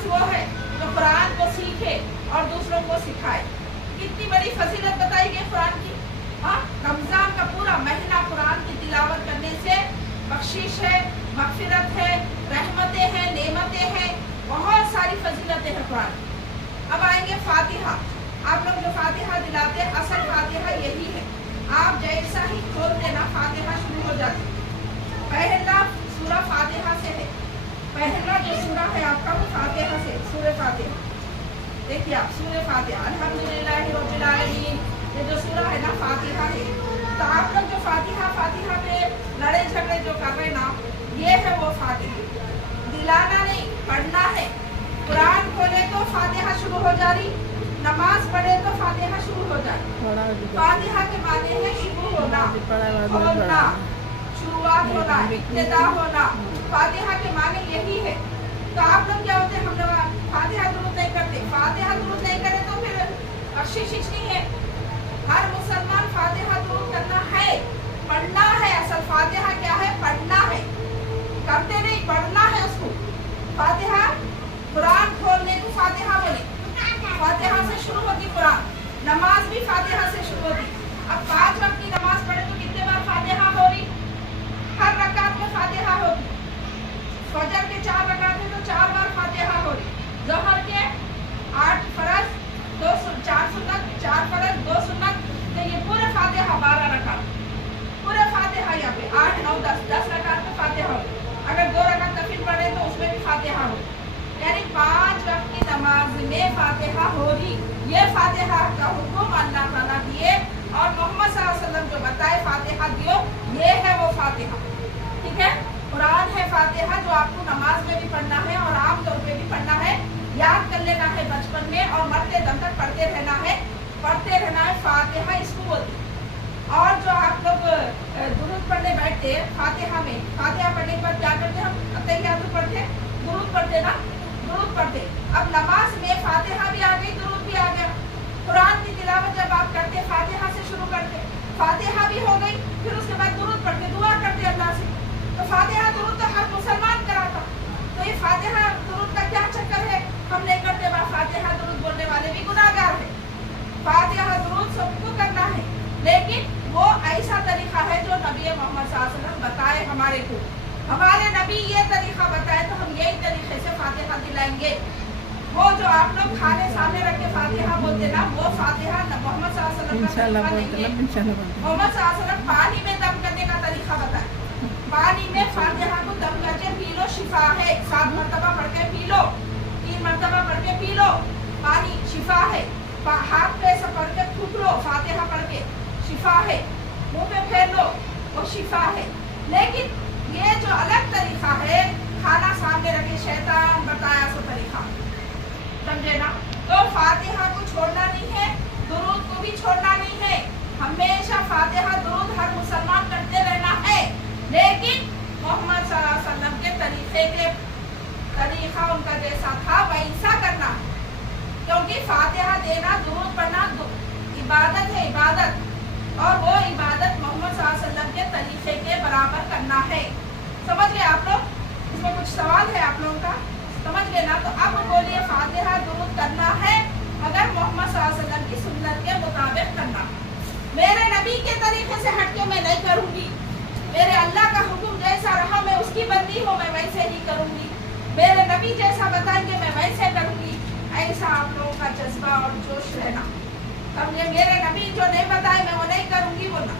शख्स वो है जो कुरान को सीखे और दूसरों को सिखाए। कितनी बड़ी फजीलत बताई गई कुरान की। हाँ, रमजान का पूरा महीना कुरान की तिलावत करने से बख्शिश है, मगफिरत है, रहमतें हैं, नेमतें हैं, बहुत सारी फजीलतें हैं कुरान। अब आएंगे फातिहा। आप लोग जो फातिहा दिलाते हैं, असल फातिहा यही है। आप जैसा ही खोलते ना फातिहा शुरू हो जाती। पहला सूरा फातिहा से है, पहला जो सूरा है आपका वो फातिहा से, सूरह फातिहा। देखिए आप सूरह फातिहा, अल्हम्दुलिल्लाहि रब्बिल आलमीन, ये जो सूरा है ना फातिहा है। तो आप लोग जो फातिहा पे लड़े झगड़े जो कर रहे ना, ये है वो फातिहा। दिलाना नहीं, पढ़ना है। कुरान खोले तो फातिहा शुरू हो जा रही, नमाज पढ़े तो फातिहा शुरू हो जाए। फातिहा के माने है शुरू होना, खोलना, शुरुआत होना, इब्तिदा होना। फातिहा के माने यही है। तो आप लोग क्या होते हैं, हम लोग फातिहा दुरूद नहीं करते। फातिहा दुरूद नहीं करे तो फिर बख्शिश नहीं है। हर मुसलमान फातिहा दुरूद करना है, पढ़ना है। असल फातिहा क्या है, पढ़ना है, करते नहीं, पढ़ना है उसको। फातिहा कुरान खोलने को फातिहा बोले, फातिहा से शुरू होती कुरान। नमाज भी फातिहा से शुरू होती। अब 5 वक्त की नमाज पढ़े तो कितने बार फातिहा हो रही, हर रकात में फातिहा होगी। फजर के 4 रकात है तो 4 बार फातिहा हो रही। ज़ोहर के 8 फर्ज, 4 सुन्नत, 4 फर्ज, 2 सुन्नत, तो ये पूरे फातिहा 12 रकात, पूरे फातिहा यहाँ पे 8, 9, 10 रकात में फातिहा हो। अगर 2 रकात नफिल पढ़े तो उसमें भी फातिहा हो। यानी 5 वक्त की नमाज में फातिहा हो रही। ये फातिहा का हुक्म अल्लाह ताला दिए और मोहम्मद सल्लल्लाहु अलैहि वसल्लम जो बताए फातिहा दियो, ये है वो फातिहा। ठीक है, कुरान है फातिहा जो आपको नमाज में भी पढ़ना है और आम तौर पे भी पढ़ना है। याद कर लेना है बचपन में और मरते दम तक पढ़ते रहना है, पढ़ते रहना है। फातिहा इसको बोलते। और जो आप लोग दुरूद पढ़ने बैठते फातिहा में, फातिहा पढ़ने के बाद क्या करते हम, तहियात पढ़ते, दुरूद पढ़ते ना, दुरूद पढ़ते। अब नमाज में फातिहा भी आ गई, दुरूद भी आ गया। कुरान की तिलावत जब आप करते फातिहा से शुरू करते, फातिहा भी हो गई, फिर उसके बाद दुरूद पढ़ते, दुआ करते अल्लाह से। तो फातिहा दुरूद तो हर मुसलमान कराता। तो ये फातिहा दुरूद का क्या चक्कर है, हम नहीं करते। फातिहा दुरूद बोलने वाले भी गुनाहगार है। फातिहा दुरूद सबको करना है, लेकिन वो ऐसा तरीका है जो नबी मोहम्मद सल्लल्लाहु अलैहि वसल्लम बताए हमारे को। हमारे नबी ये तरीका बताए तो हम यही तरीके से फातिहा दिलाएंगे। वो जो आप लोग खाने सामने रख के फातिहा बोलते ना, वो फातिहा मोहम्मद सल्लल्लाहु अलैहि वसल्लम का तरीका नहीं है। मोहम्मद सल्लल्लाहु अलैहि वसल्लम पानी में दम करने का तरीका बताए। पानी में फातिहा को दम करके पी लो, शिफा है। 7 मरतबा पढ़ के पी लो, 3 मरतबा पढ़ के पी लो, पानी शिफा है। हाथ पे ऐसा पढ़ के फूक लो, फातिहा पढ़ के शिफा है। मुंह पे फेर लो, वो शिफा है। लेकिन ये जो अलग तरीका है, खाना सामने रखे शैतान बताया सो तरीका, समझे ना। तो फातिहा को छोड़ना नहीं है, दुरूद को भी छोड़ना नहीं है। हमेशा फातिहा दुरूद हर मुसलमान करते रहना है, लेकिन मोहम्मद सल्लल्लाहु अलैहि वसल्लम के तरीका उनका जैसा था वैसा करना। क्योंकि फातिहा देना, दुरूद पढ़ना इबादत है, इबादत। और वो इबादत मोहम्मद सल्लल्लाहु अलैहि वसल्लम के तरीके के बराबर करना है। समझ गए आप लोग? इसमें कुछ सवाल है आप लोगों का? समझ गए ना? तो अब बोलिए फातिहा दुरूद करना है, मगर मोहम्मद सल्लल्लाहु अलैहि वसल्लम की सुन्नत के मुताबिक करना। मेरे नबी के तरीके से हट के मैं नहीं करूंगी। मेरे अल्लाह का हुक्म जैसा रहा मैं उसकी बंदी हूँ, मैं वैसे ही करूंगी। मेरे नबी जैसा बताएंगे मैं वैसे करूंगी। ऐसा आप लोगों का जज्बा और जोश रहना, समझे। मेरे नबी जो नहीं बताए मैं वो नहीं करूंगी बोलना,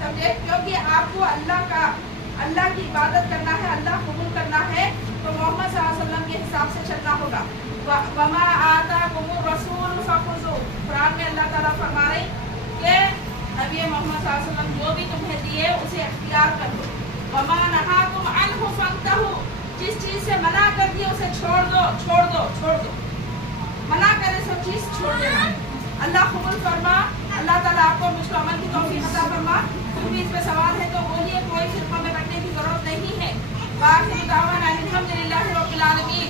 समझे। क्योंकि आपको अल्लाह की इबादत करना है, अल्लाह कबूल करना है, तो मोहम्मद सल्लल्लाहु अलैहि वसल्लम के हिसाब से चलना होगा। वमा आताकुमुर रसूल फखुज़ू, कुरान में अल्लाह ताला फरमा रहे कि नबी मोहम्मद सल्लल्लाहु अलैहि वसल्लम जो भी तुम्हें दिए उसे इख्तियार कर लो। वमा नहाकुम अन्हु फंतहू, जिस चीज से मना कर दिए उसे छोड़ दो, छोड़ दो, छोड़ दो। मना करे सब चीज छोड़ देना। अल्लाह कबूल फरमा। अल्लाह ताला आपको मुझको अमल की तौफीक अता फरमा। कोई भी इस पे सवाल है तो बोलिए, कोई फिरका में बैठने की जरूरत नहीं है। वाखिर दावाना अल्हम्दुलिल्लाहि रब्बिल आलमीन।